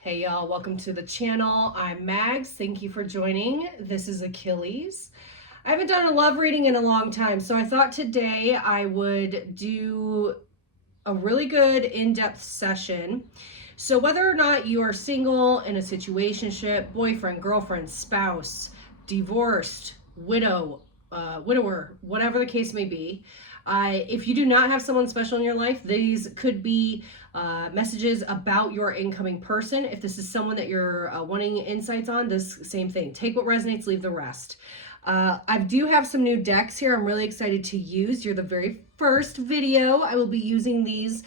Hey y'all, welcome to the channel. I'm Mags. Thank you for joining. This is Achilles. I haven't done a love reading in a long time, so I thought today I would do a really good in-depth session. So whether or not you are single, in a situationship, boyfriend, girlfriend, spouse, divorced, widower, whatever the case may be, if you do not have someone special in your life, these could be messages about your incoming person. If this is someone that you're wanting insights on, this same thing. Take what resonates, leave the rest. I do have some new decks here I'm really excited to use. You're the very first video I will be using these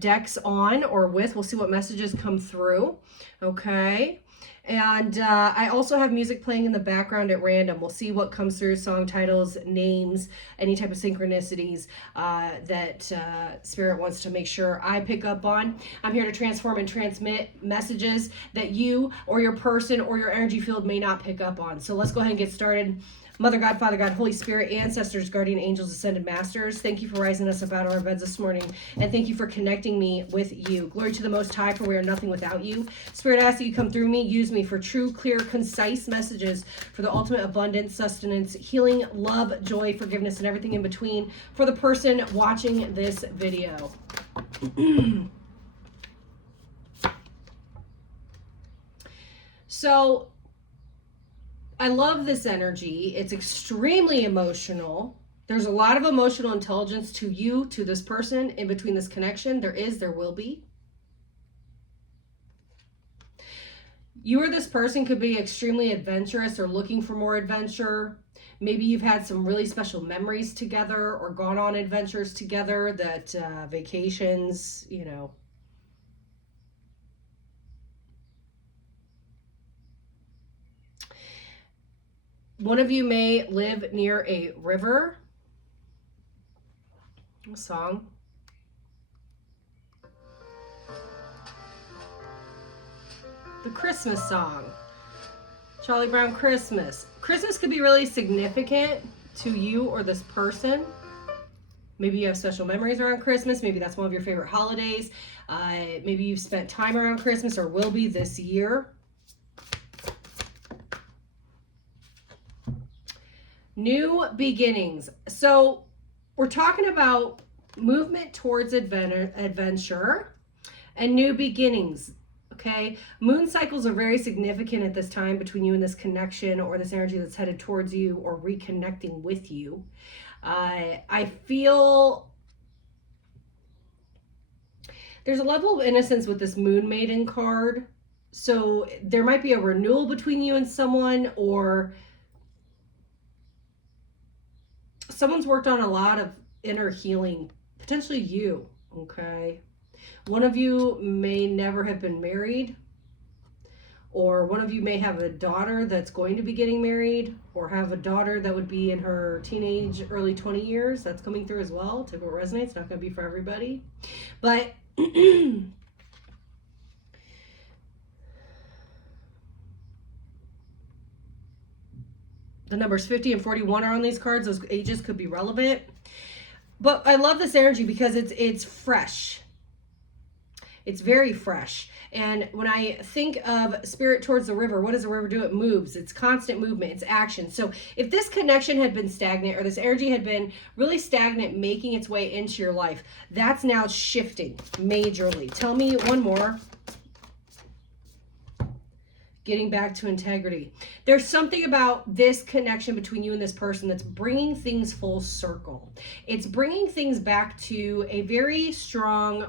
decks on or with. We'll see what messages come through. Okay. And I also have music playing in the background at random. We'll see what comes through, song titles, names, any type of synchronicities that Spirit wants to make sure I pick up on. I'm here to transform and transmit messages that you or your person or your energy field may not pick up on. So let's go ahead and get started. Mother God, Father God, Holy Spirit, ancestors, guardian angels, ascended masters, thank you for rising us up out of our beds this morning, and thank you for connecting me with you. Glory to the Most High, for we are nothing without you. Spirit, I ask that you come through me, use me for true, clear, concise messages for the ultimate abundance, sustenance, healing, love, joy, forgiveness, and everything in between for the person watching this video. So, I love this energy. It's extremely emotional. There's a lot of emotional intelligence to you, to this person, in between this connection. There will be. You or this person could be extremely adventurous or looking for more adventure. Maybe you've had some really special memories together or gone on adventures together, that vacations, you know. One of you may live near a river. A song. The Christmas song. Charlie Brown Christmas. Christmas could be really significant to you or this person. Maybe you have special memories around Christmas. Maybe that's one of your favorite holidays. Maybe you've spent time around Christmas or will be this year. New beginnings. So we're talking about movement towards adventure and new beginnings. Okay. Moon cycles are very significant at this time between you and this connection or this energy that's headed towards you or reconnecting with you. I feel there's a level of innocence with this Moon Maiden card. So there might be a renewal between you and someone, or someone's worked on a lot of inner healing, potentially you, okay? One of you may never have been married, or one of you may have a daughter that's going to be getting married, or have a daughter that would be in her teenage, early 20 years. That's coming through as well. Take what resonates. Not going to be for everybody. But the numbers 50 and 41 are on these cards. Those ages could be relevant. But I love this energy because it's fresh. It's very fresh. And when I think of spirit towards the river, what does the river do? It moves. It's constant movement. It's action. So if this connection had been stagnant, or this energy had been really stagnant, making its way into your life, that's now shifting majorly. Tell me one more. Getting back to integrity. There's something about this connection between you and this person that's bringing things full circle. It's bringing things back to a very strong,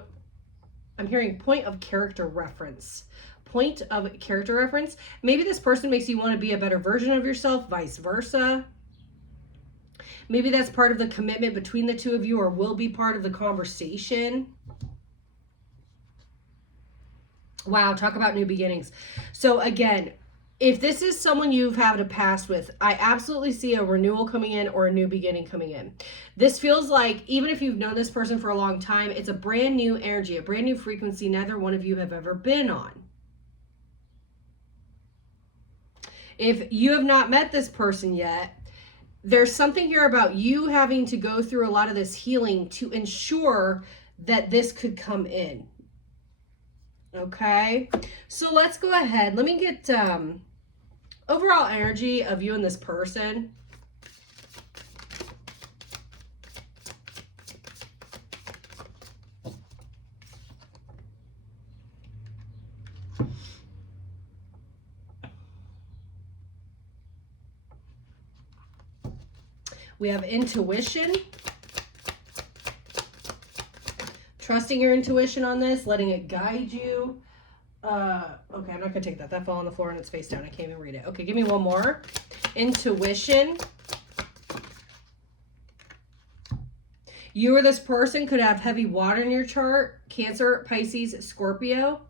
I'm hearing point of character reference. Point of character reference. Maybe this person makes you want to be a better version of yourself, vice versa. Maybe that's part of the commitment between the two of you, or will be part of the conversation. Wow, talk about new beginnings. So again, if this is someone you've had a past with, I absolutely see a renewal coming in or a new beginning coming in. This feels like, even if you've known this person for a long time, it's a brand new energy, a brand new frequency neither one of you have ever been on. If you have not met this person yet, there's something here about you having to go through a lot of this healing to ensure that this could come in. Okay, so let's go ahead. Let me get overall energy of you and this person. We have intuition. Trusting your intuition on this, letting it guide you. Okay, I'm not gonna take that. That fell on the floor and it's face down. I can't even read it. Okay, give me one more. Intuition. You or this person could have heavy water in your chart. Cancer, Pisces, Scorpio.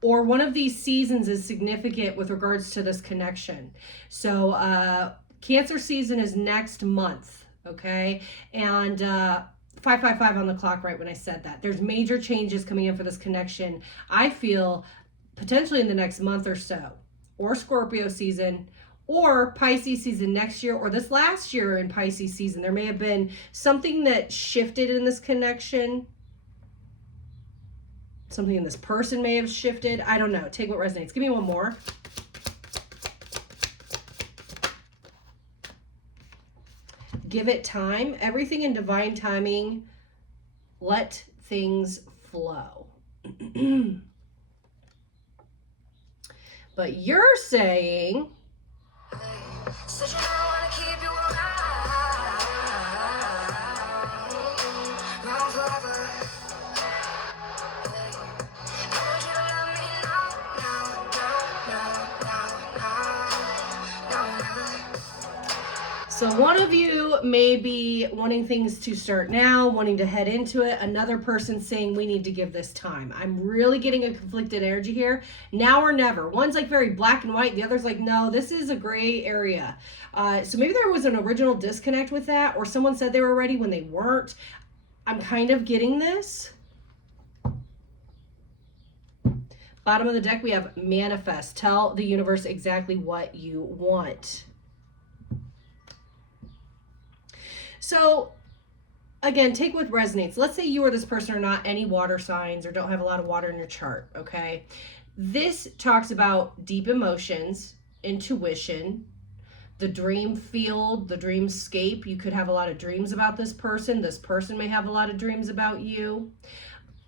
Or one of these seasons is significant with regards to this connection. So Cancer season is next month, okay? And 555 on the clock right when I said that. There's major changes coming in for this connection. I feel potentially in the next month or so, or Scorpio season, or Pisces season next year, or this last year in Pisces season. There may have been something that shifted in this connection. Something in this person may have shifted. I don't know. Take what resonates. Give me one more. Give it time. Everything in divine timing. Let things flow. But you're saying... So one of you may be wanting things to start now, wanting to head into it. Another person saying we need to give this time. I'm really getting a conflicted energy here. Now or never. One's like very black and white. The other's like, no, this is a gray area. So maybe there was an original disconnect with that, or someone said they were ready when they weren't. I'm kind of getting this. Bottom of the deck, we have manifest. Tell the universe exactly what you want. So again, take what resonates. Let's say you or this person are not any water signs or don't have a lot of water in your chart, okay? This talks about deep emotions, intuition, the dream field, the dreamscape. You could have a lot of dreams about this person. This person may have a lot of dreams about you.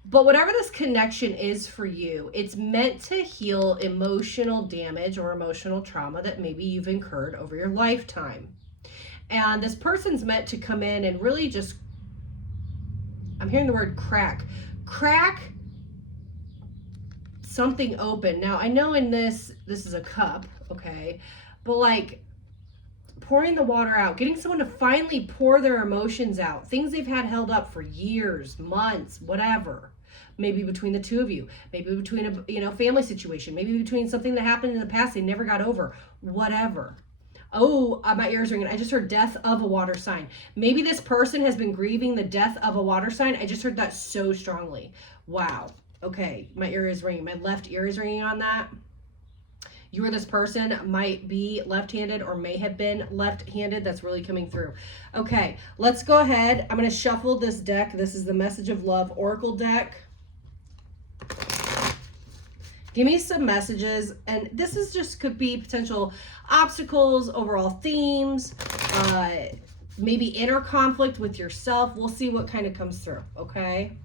But whatever this connection is for you, it's meant to heal emotional damage or emotional trauma that maybe you've incurred over your lifetime. And this person's meant to come in and really just, I'm hearing the word crack something open. Now, I know in this is a cup, okay? But like pouring the water out, getting someone to finally pour their emotions out, things they've had held up for years, months, whatever. Maybe between the two of you, maybe between a family situation, maybe between something that happened in the past they never got over, whatever. Oh, my ears ringing. I just heard death of a water sign. Maybe this person has been grieving the death of a water sign. I just heard that so strongly. Wow. Okay, my ear is ringing. My left ear is ringing on that. You or this person might be left-handed or may have been left-handed. That's really coming through. Okay, let's go ahead. I'm going to shuffle this deck. This is the Message of Love Oracle deck. Give me some messages, and this is just could be potential obstacles, overall themes, maybe inner conflict with yourself. We'll see what kind of comes through, okay?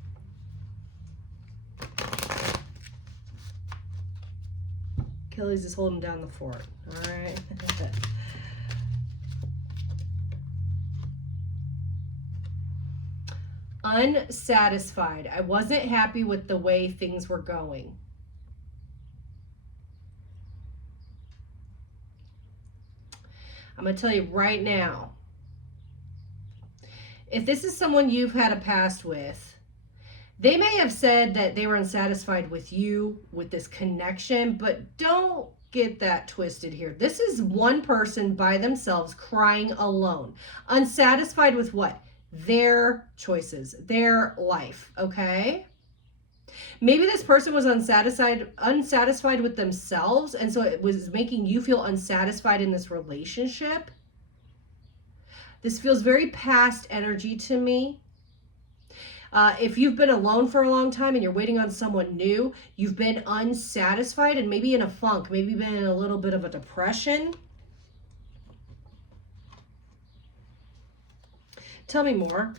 Achilles is holding down the fort, all right? Unsatisfied. I wasn't happy with the way things were going. I'm going to tell you right now, if this is someone you've had a past with, they may have said that they were unsatisfied with you, with this connection, but don't get that twisted here. This is one person by themselves crying alone. Unsatisfied with what? Their choices, their life, okay? Maybe this person was unsatisfied with themselves, and so it was making you feel unsatisfied in this relationship. This feels very past energy to me. If you've been alone for a long time and you're waiting on someone new, you've been unsatisfied and maybe in a funk, maybe been in a little bit of a depression. Tell me more.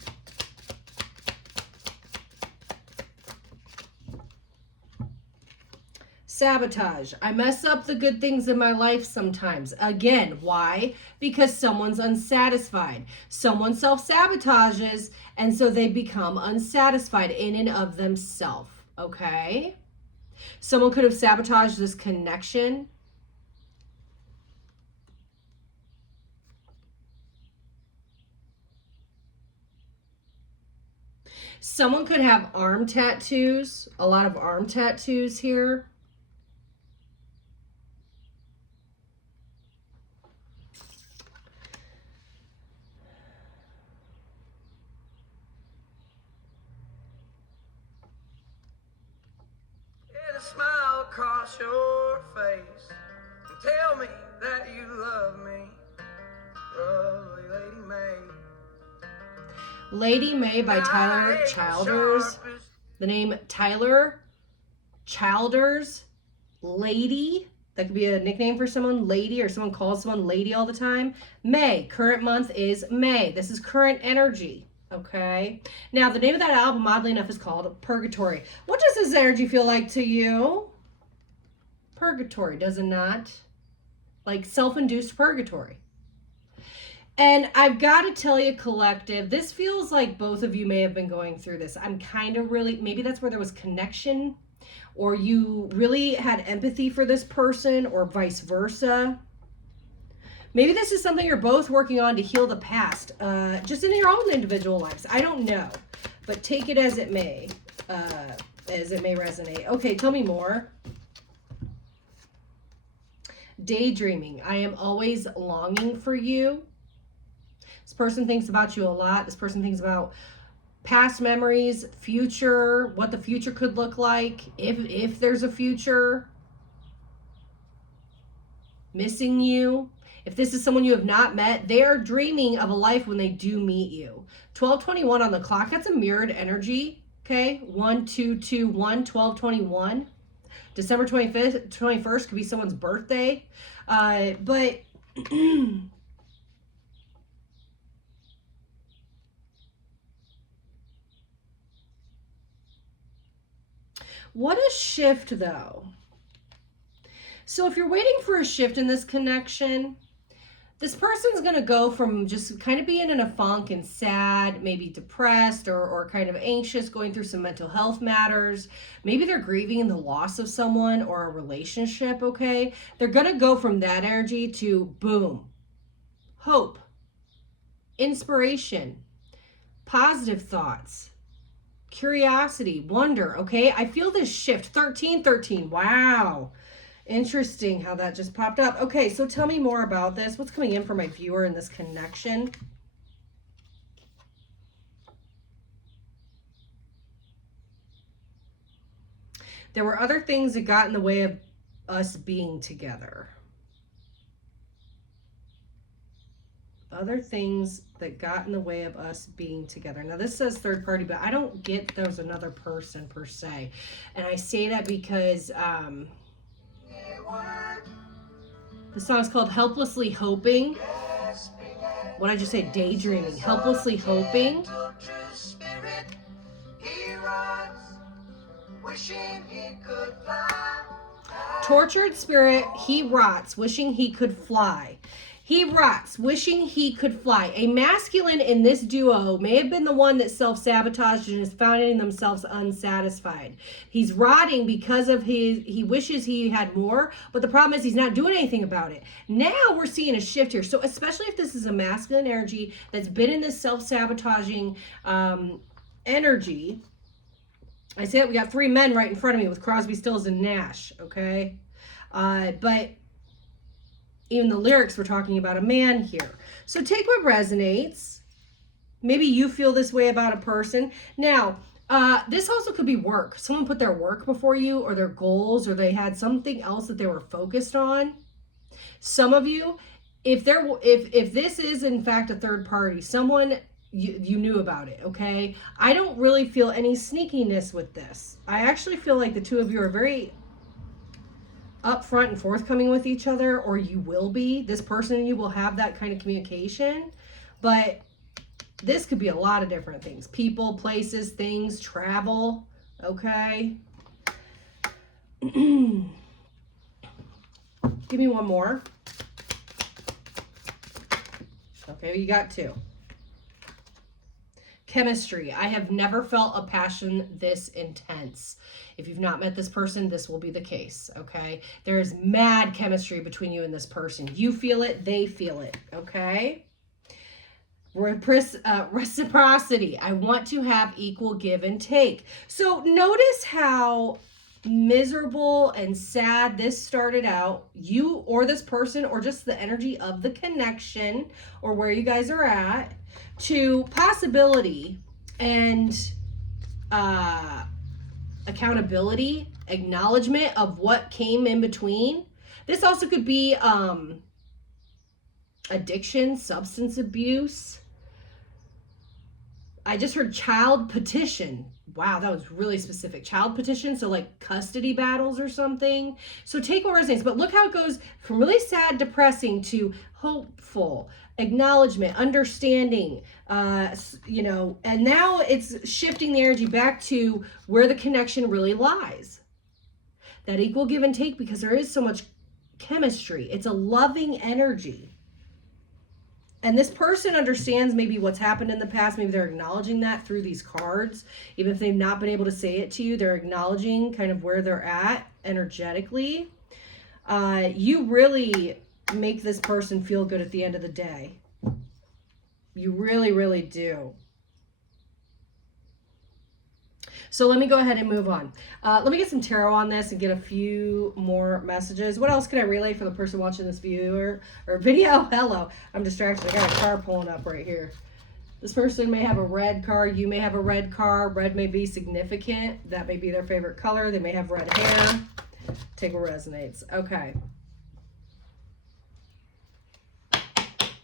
Sabotage. I mess up the good things in my life sometimes. Again, why? Because someone's unsatisfied. Someone self-sabotages, and so they become unsatisfied in and of themselves. Okay? Someone could have sabotaged this connection. Someone could have arm tattoos, a lot of arm tattoos here. A smile across your face and tell me that you love me, lovely Lady May. Lady May by Tyler Childers. The name Tyler Childers, Lady. That could be a nickname for someone, Lady, or someone calls someone Lady all the time. May, current month is May. This is current energy. Okay. Now, the name of that album, oddly enough, is called Purgatory. What does this energy feel like to you? Purgatory, does it not? Like self-induced purgatory. And I've got to tell you, collective, this feels like both of you may have been going through this. I'm kind of really, maybe that's where there was connection, or you really had empathy for this person, or vice versa. Maybe this is something you're both working on to heal the past, just in your own individual lives. I don't know, but take it as it may resonate. Okay, tell me more. Daydreaming. I am always longing for you. This person thinks about you a lot. This person thinks about past memories, future, what the future could look like, if there's a future. Missing you. If this is someone you have not met, they are dreaming of a life when they do meet you. 1221 on the clock, that's a mirrored energy. Okay, 1221, 1221. December 25th, 21st could be someone's birthday. But what a shift, though. So if you're waiting for a shift in this connection, this person's going to go from just kind of being in a funk and sad, maybe depressed or kind of anxious, going through some mental health matters. Maybe they're grieving the loss of someone or a relationship, okay? They're going to go from that energy to boom, hope, inspiration, positive thoughts, curiosity, wonder, okay? I feel this shift. 1313, wow. Interesting how that just popped up. Okay, so tell me more about this. What's coming in for my viewer in this connection? There were other things that got in the way of us being together. Other things that got in the way of us being together. Now, this says third party, but I don't get there's another person per se. And I say that because... the song is called Helplessly Hoping. What did I just say? Daydreaming. Helplessly Hoping. Tortured spirit, he rots, wishing he could fly. He rots, wishing he could fly. A masculine in this duo may have been the one that self-sabotaged and is finding themselves unsatisfied. He's rotting because of he wishes he had more, but the problem is he's not doing anything about it. Now we're seeing a shift here. So especially if this is a masculine energy that's been in this self-sabotaging energy. I say that we got three men right in front of me with Crosby, Stills, and Nash, okay? But even the lyrics were talking about a man here. So take what resonates. Maybe you feel this way about a person. Now, this also could be work. Someone put their work before you, or their goals, or they had something else that they were focused on. Some of you, if this is in fact a third party, someone you knew about it, okay? I don't really feel any sneakiness with this. I actually feel like the two of you are very upfront and forthcoming with each other, or you will be. This person and you will have that kind of communication, but this could be a lot of different things. People, places, things, travel, okay? Give me one more. Okay, you got two. Chemistry. I have never felt a passion this intense. If you've not met this person, this will be the case, okay? There is mad chemistry between you and this person. You feel it, they feel it, okay? Reciprocity. I want to have equal give and take. So notice how miserable and sad this started out. You or this person, or just the energy of the connection, or where you guys are at, to possibility and accountability, acknowledgement of what came in between. This also could be addiction, substance abuse. I just heard child petition. Wow, that was really specific. Child petition, so like custody battles or something. So take what resonates, but look how it goes from really sad, depressing to hopeful, acknowledgement, understanding, you know, and now it's shifting the energy back to where the connection really lies. That equal give and take, because there is so much chemistry. It's a loving energy. And this person understands maybe what's happened in the past. Maybe they're acknowledging that through these cards. Even if they've not been able to say it to you, they're acknowledging kind of where they're at energetically. You really make this person feel good at the end of the day. You really, really do. So let me go ahead and move on. Let me get some tarot on this and get a few more messages. What else can I relay for the person watching this viewer or video? Hello, I'm distracted. I got a car pulling up right here. This person may have a red car. You may have a red car. Red may be significant. That may be their favorite color. They may have red hair. Take what resonates. Okay.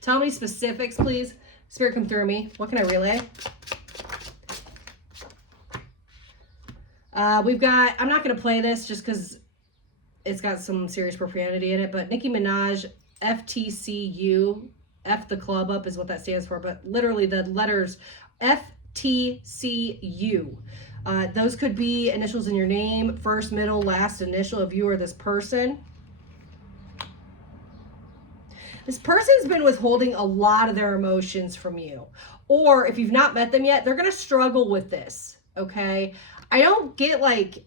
Tell me specifics, please. Spirit, come through me. What can I relay? We've got, I'm not going to play this just because it's got some serious profanity in it, but Nicki Minaj, FTCU, F the club up is what that stands for, but literally the letters FTCU. Those could be initials in your name, first, middle, last initial of you or this person. This person's been withholding a lot of their emotions from you. Or if you've not met them yet, they're going to struggle with this, okay? I don't get like,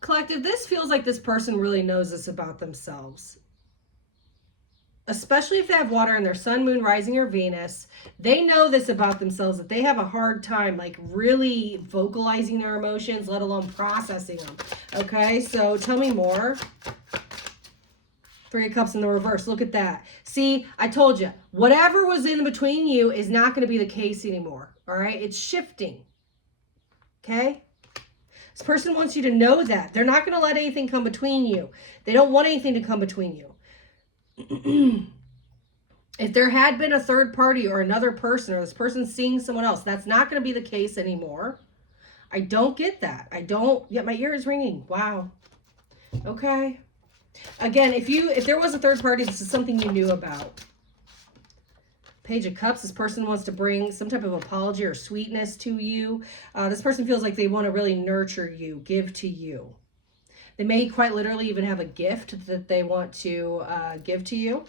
collective, this feels like this person really knows this about themselves. Especially if they have water in their sun, moon, rising, or Venus. They know this about themselves, that they have a hard time like really vocalizing their emotions, let alone processing them. Okay, so tell me more. Three of Cups in the reverse. Look at that. See, I told you, whatever was in between you is not going to be the case anymore. All right, it's shifting. Okay. This person wants you to know that. They're not going to let anything come between you. They don't want anything to come between you. If there had been a third party or another person, or this person seeing someone else, that's not going to be the case anymore. I don't get that. I don't. Yet my ear is ringing. Wow. Okay. Again, if there was a third party, this is something you knew about. Page of Cups, this person wants to bring some type of apology or sweetness to you. This person feels like they want to really nurture you, give to you. They may quite literally even have a gift that they want to give to you.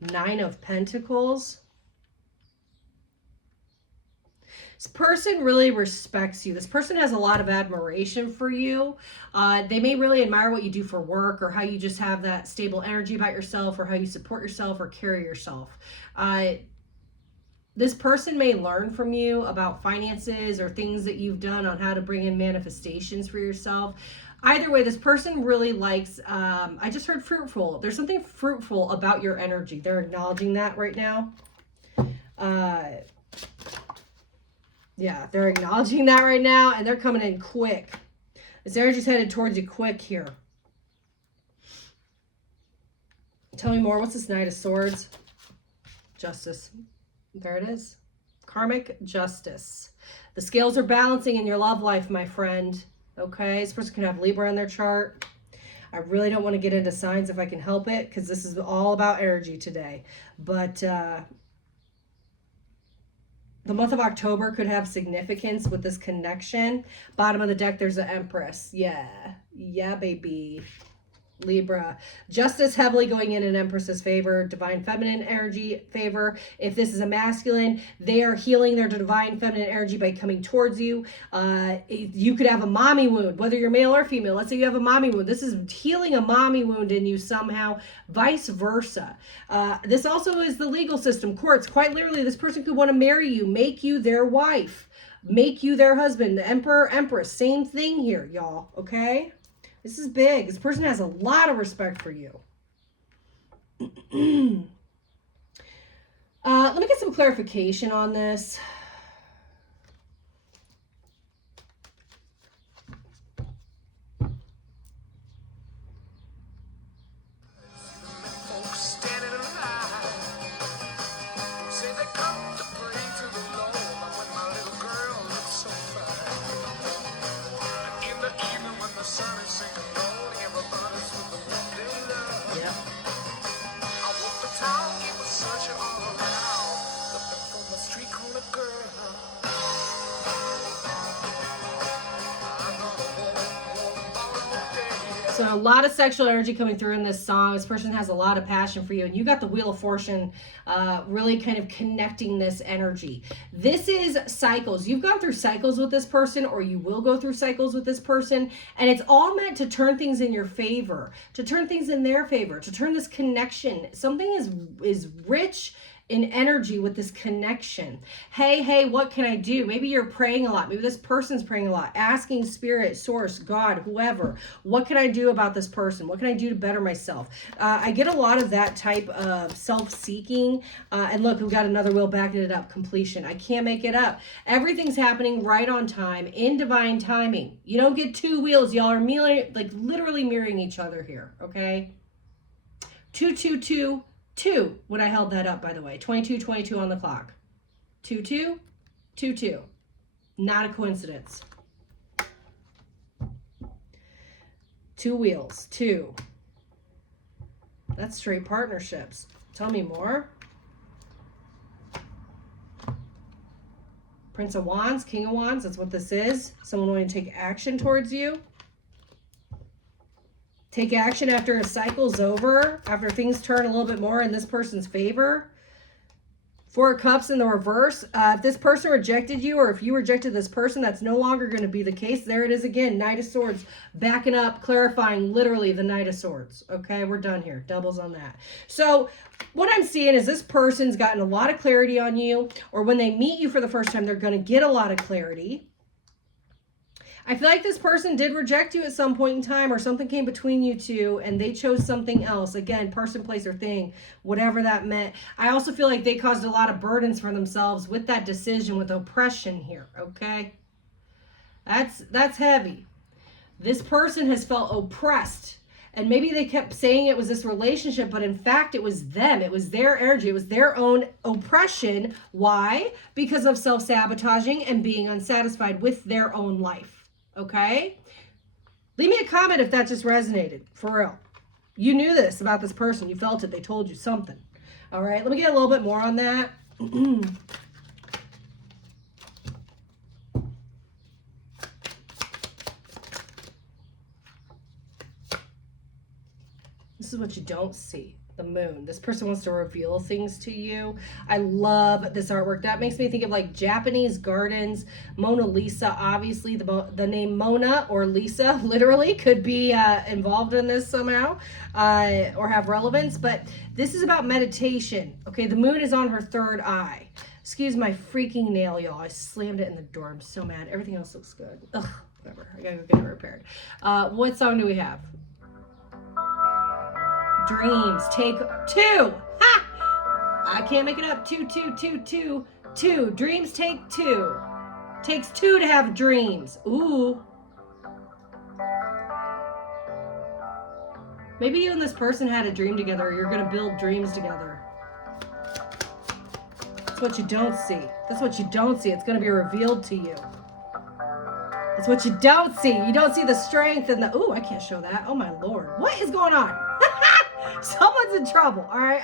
Nine of Pentacles. This person really respects you. This person has a lot of admiration for you. They may really admire what you do for work, or how you just have that stable energy about yourself, or how you support yourself or carry yourself. This person may learn from you about finances or things that you've done on how to bring in manifestations for yourself. Either way, this person really likes, I just heard fruitful. There's something fruitful about your energy. They're acknowledging that right now. Yeah, they're acknowledging that right now, and they're coming in quick. This energy's headed towards you quick here. Tell me more. What's this Knight of Swords? Justice. There it is. Karmic justice. The scales are balancing in your love life, my friend. Okay? This person can have Libra in their chart. I really don't want to get into signs if I can help it, because this is all about energy today. But the month of October could have significance with this connection. Bottom of the deck, there's the Empress. Yeah. Yeah, baby. Libra. Justice heavily going in Empress's favor. Divine feminine energy favor. If this is a masculine, they are healing their divine feminine energy by coming towards you. You could have a mommy wound, whether you're male or female. Let's say you have a mommy wound. This is healing a mommy wound in you somehow, vice versa. This also is the legal system, courts. Quite literally, this person could want to marry you, make you their wife, make you their husband. The Emperor, Empress, same thing here, y'all, okay? This is big. This person has a lot of respect for you. Let me get some clarification on this. So a lot of sexual energy coming through in this song. This person has a lot of passion for you. And you got the Wheel of Fortune really kind of connecting this energy. This is cycles. You've gone through cycles with this person, or you will go through cycles with this person. And it's all meant to turn things in your favor, to turn things in their favor, to turn this connection. Something is rich in energy with this connection. Hey, what can I do? Maybe you're praying a lot. Maybe this person's praying a lot, asking spirit, source, God, whoever, what can I do about this person? What can I do to better myself? I get a lot of that type of self-seeking. And look, we've got another wheel backing it up, completion. I can't make it up. Everything's happening right on time, in divine timing. You don't get two wheels. Y'all are literally mirroring each other here, okay? 222 2 when I held that up, by the way. 22 on the clock. 22. Not a coincidence. Two wheels. 2. That's straight partnerships. Tell me more. Prince of Wands, King of Wands. That's what this is. Someone wanting to take action towards you. Take action after a cycle's over, after things turn a little bit more in this person's favor. 4 of Cups in the reverse. If this person rejected you, or if you rejected this person, that's no longer going to be the case. There it is again. Knight of Swords. Backing up, clarifying literally the Knight of Swords. Okay, we're done here. Doubles on that. So what I'm seeing is this person's gotten a lot of clarity on you, or when they meet you for the first time, they're going to get a lot of clarity. I feel like this person did reject you at some point in time, or something came between you two and they chose something else. Again, person, place, or thing, whatever that meant. I also feel like they caused a lot of burdens for themselves with that decision, with oppression here, okay? That's heavy. This person has felt oppressed, and maybe they kept saying it was this relationship, but in fact it was them. It was their energy. It was their own oppression. Why? Because of self-sabotaging and being unsatisfied with their own life. Okay? Leave me a comment if that just resonated. For real. You knew this about this person. You felt it. They told you something. All right? Let me get a little bit more on that. This is what you don't see. The moon. This person wants to reveal things to you. I love this artwork. That makes me think of like Japanese gardens. Mona Lisa, obviously the name Mona or Lisa literally could be involved in this somehow or have relevance. But this is about meditation. Okay, the moon is on her third eye. Excuse my freaking nail, y'all. I slammed it in the door. I'm so mad. Everything else looks good. Ugh, whatever. I gotta go get it repaired. What song do we have? Dreams take 2. Ha! I can't make it up. 2. Dreams take 2. Takes two to have dreams. Ooh. Maybe you and this person had a dream together, or you're going to build dreams together. That's what you don't see. That's what you don't see. It's going to be revealed to you. That's what you don't see. You don't see the strength and the... Ooh, I can't show that. Oh, my Lord. What is going on? Someone's in trouble, all right?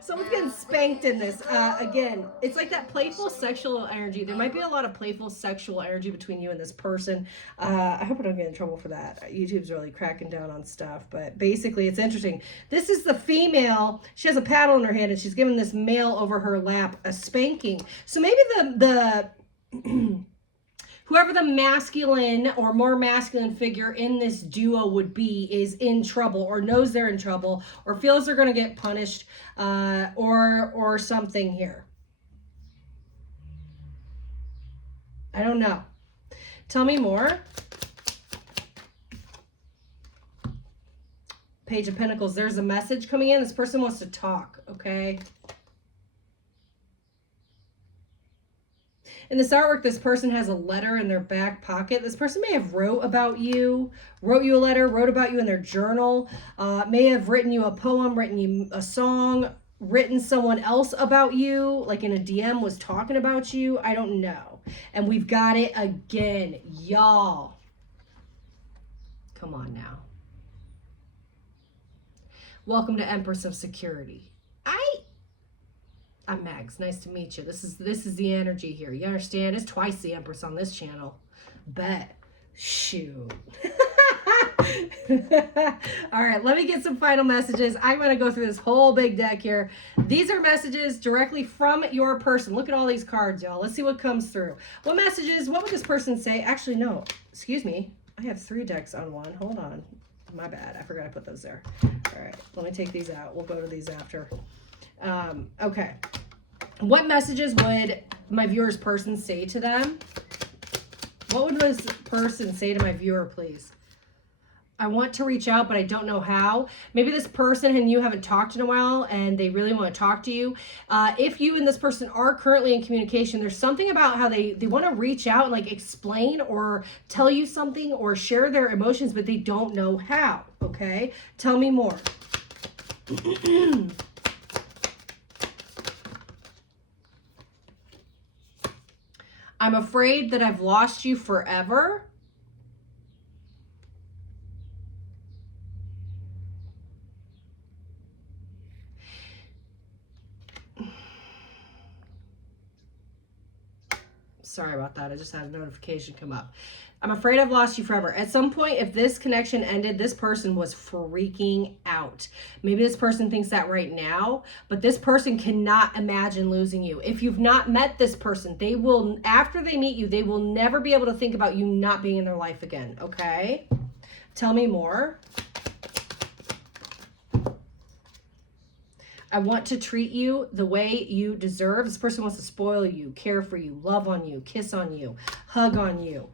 Someone's getting spanked in this. Again, it's like that playful sexual energy. There might be a lot of playful sexual energy between you and this person. I hope I don't get in trouble for that. YouTube's really cracking down on stuff. But basically, it's interesting. This is the female. She has a paddle in her hand, and she's giving this male over her lap a spanking. So maybe the whoever the masculine or more masculine figure in this duo would be is in trouble, or knows they're in trouble, or feels they're going to get punished, or something here. I don't know. Tell me more. Page of Pentacles. There's a message coming in. This person wants to talk, okay? In this artwork, this person has a letter in their back pocket. This person may have wrote you a letter, wrote about you in their journal, may have written you a poem, written you a song, written someone else about you, like in a DM was talking about you. I don't know. And we've got it again, y'all. Come on now. Welcome to Empress of Security. I'm Mags. Nice to meet you. This is the energy here. You understand? It's twice the Empress on this channel. Bet. Shoot. All right, let me get some final messages. I'm going to go through this whole big deck here. These are messages directly from your person. Look at all these cards, y'all. Let's see what comes through. What messages? What would this person say? Actually, no. Excuse me. I have 3 decks on one. Hold on. My bad. I forgot I put those there. All right, let me take these out. We'll go to these after. Okay. What messages would my viewer's person say to them? What would this person say to my viewer, please? I want to reach out, but I don't know how. Maybe this person and you haven't talked in a while and they really want to talk to you. If you and this person are currently in communication, there's something about how they want to reach out and like explain or tell you something or share their emotions, but they don't know how. Okay? Tell me more. I'm afraid that I've lost you forever. Sorry about that. I just had a notification come up. I'm afraid I've lost you forever. At some point, if this connection ended, this person was freaking out. Maybe this person thinks that right now, but this person cannot imagine losing you. If you've not met this person, they will, after they meet you, they will never be able to think about you not being in their life again, okay? Tell me more. I want to treat you the way you deserve. This person wants to spoil you, care for you, love on you, kiss on you, hug on you,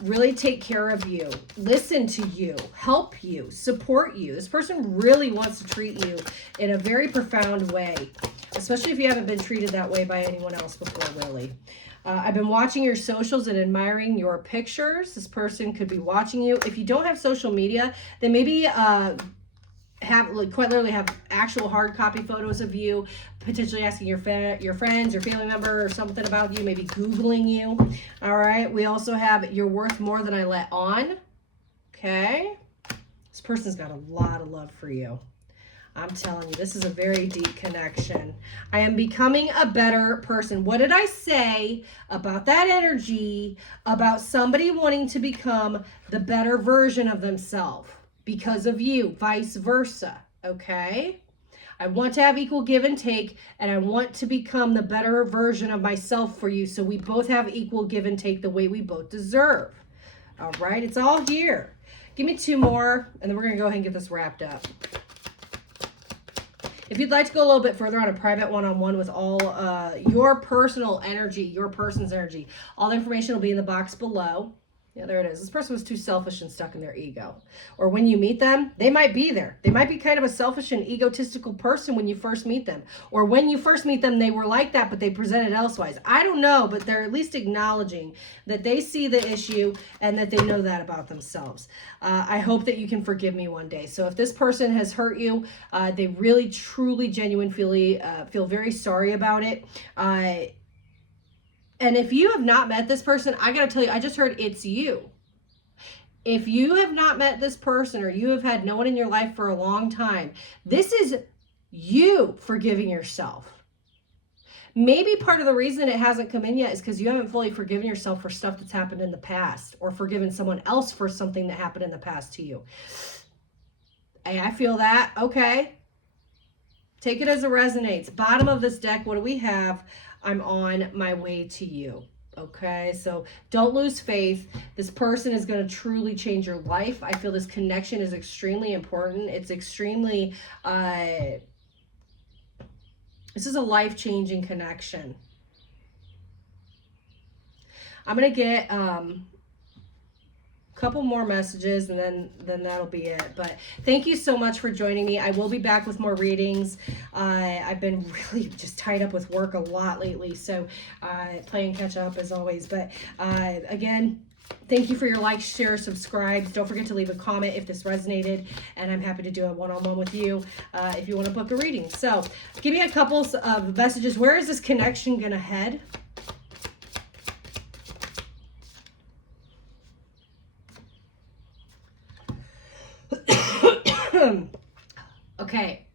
really take care of you, listen to you, help you, support you. This person really wants to treat you in a very profound way, especially if you haven't been treated that way by anyone else before, really. I've been watching your socials and admiring your pictures. This person could be watching you. If you don't have social media, then maybe have, like, quite literally have actual hard copy photos of you, potentially asking your friends or family member or something about you, maybe Googling you. All right. We also have you're worth more than I let on. Okay. This person's got a lot of love for you. I'm telling you, this is a very deep connection. I am becoming a better person. What did I say about that energy, about somebody wanting to become the better version of themselves? Because of you, vice versa, okay? I want to have equal give and take, and I want to become the better version of myself for you, so we both have equal give and take the way we both deserve. All right, it's all here. Give me 2 more, and then we're going to go ahead and get this wrapped up. If you'd like to go a little bit further on a private one-on-one with all your personal energy, your person's energy, all the information will be in the box below. Yeah, there it is. This person was too selfish and stuck in their ego. Or when you meet them, they might be there. They might be kind of a selfish and egotistical person when you first meet them. Or when you first meet them, they were like that, but they presented elsewise. I don't know, but they're at least acknowledging that they see the issue and that they know that about themselves. I hope that you can forgive me one day. So if this person has hurt you, they really, truly, genuinely feel very sorry about it. And if you have not met this person, I got to tell you, I just heard it's you. If you have not met this person or you have had no one in your life for a long time, this is you forgiving yourself. Maybe part of the reason it hasn't come in yet is because you haven't fully forgiven yourself for stuff that's happened in the past or forgiven someone else for something that happened in the past to you. Hey, I feel that. Okay. Take it as it resonates. Bottom of this deck, what do we have? I'm on my way to you. Okay, so don't lose faith. This person is going to truly change your life. I feel this connection is extremely important. It's extremely, this is a life-changing connection. I'm going to get couple more messages and then that'll be it. But thank you so much for joining me. I will be back with more readings. I've been really just tied up with work a lot lately, so playing catch up as always. But again, thank you for your likes, share, subscribe. Don't forget to leave a comment if this resonated, and I'm happy to do a one-on-one with you if you want to book a reading. So give me a couple of messages. Where is this connection gonna head? Okay.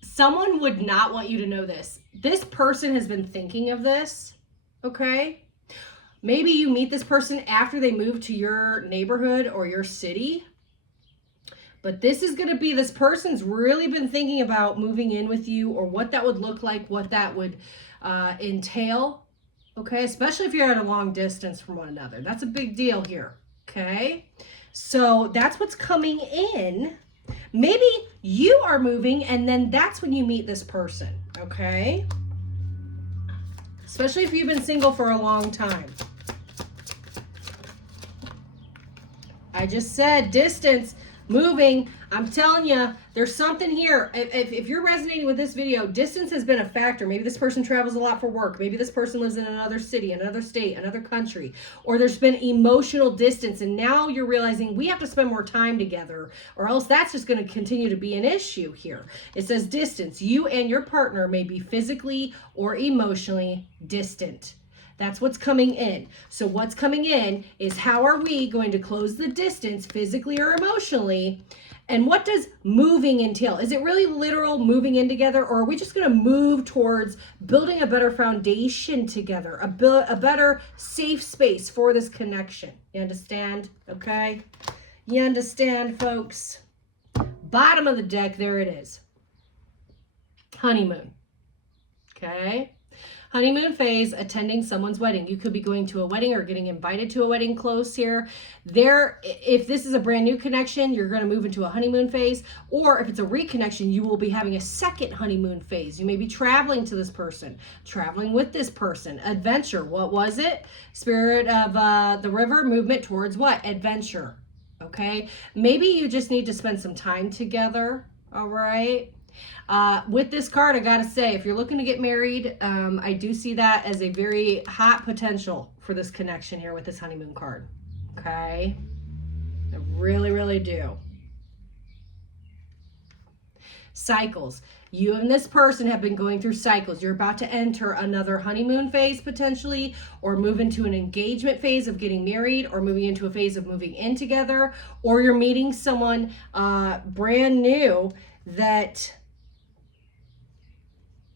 Someone would not want you to know this. This person has been thinking of this, okay? Maybe you meet this person after they move to your neighborhood or your city. But this is going to be, this person's really been thinking about moving in with you or what that would look like, what that would entail, okay? Especially if you're at a long distance from one another. That's a big deal here, okay? So that's what's coming in. Maybe you are moving and then that's when you meet this person, okay? Especially if you've been single for a long time. I just said distance, moving. I'm telling you, there's something here. If you're resonating with this video, distance has been a factor. Maybe this person travels a lot for work. Maybe this person lives in another city, another state, another country. Or there's been emotional distance, and now you're realizing we have to spend more time together, or else that's just going to continue to be an issue here. It says distance. You and your partner may be physically or emotionally distant. That's what's coming in. So what's coming in is how are we going to close the distance physically or emotionally? And what does moving entail? Is it really literal moving in together, or are we just going to move towards building a better foundation together, a better safe space for this connection? You understand? Okay? You understand, folks? Bottom of the deck, there it is. Honeymoon. Okay? Honeymoon phase, attending someone's wedding. You could be going to a wedding or getting invited to a wedding close here. If this is a brand new connection, you're going to move into a honeymoon phase. Or if it's a reconnection, you will be having a second honeymoon phase. You may be traveling to this person, traveling with this person. Adventure, what was it? Spirit of the river, movement towards what? Adventure, okay? Maybe you just need to spend some time together, all right? With this card, I gotta say, if you're looking to get married, I do see that as a very hot potential for this connection here with this honeymoon card. Okay? I really, really do. Cycles. You and this person have been going through cycles. You're about to enter another honeymoon phase potentially, or move into an engagement phase of getting married, or moving into a phase of moving in together, or you're meeting someone brand new that,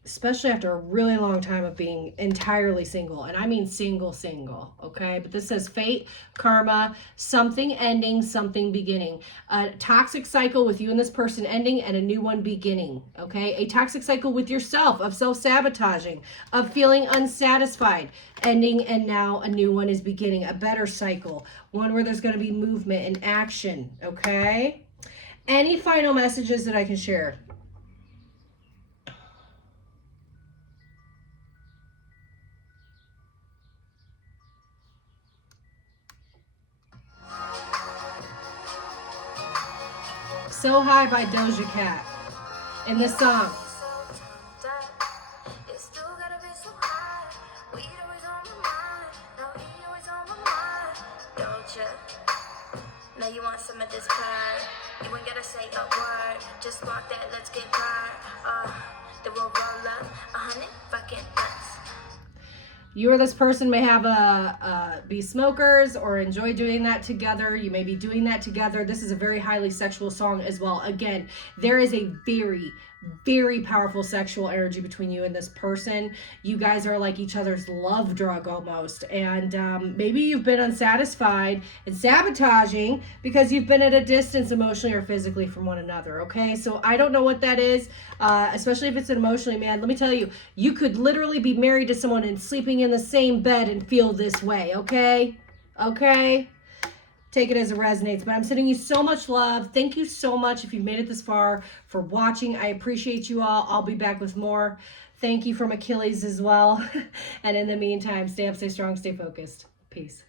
especially after a really long time of being entirely single, and I mean single, okay? But this says fate, karma, something ending, something beginning. A toxic cycle with you and this person ending and a new one beginning, okay? A toxic cycle with yourself of self-sabotaging, of feeling unsatisfied, ending, and now a new one is beginning. A better cycle, one where there's going to be movement and action, okay? Any final messages that I can share? So High by Doja Cat in this song. Now you want some of this pie. You ain't gotta say a word. Just walk that, let's get right. Then we'll roll up 100 fucking nuts. You or this person may have be smokers or enjoy doing that together. You may be doing that together. This is a very highly sexual song as well. Again, there is a very, very powerful sexual energy between you and this person. You guys are like each other's love drug almost. And maybe you've been unsatisfied and sabotaging because you've been at a distance emotionally or physically from one another. Okay, so I don't know what that is, especially if it's an emotionally, man. Let me tell you, you could literally be married to someone and sleeping in the same bed and feel this way. Okay, take it as it resonates, but I'm sending you so much love. Thank you so much if you've made it this far for watching. I appreciate you all. I'll be back with more. Thank you from Achilles as well. And in the meantime, stay up, stay strong, stay focused. Peace.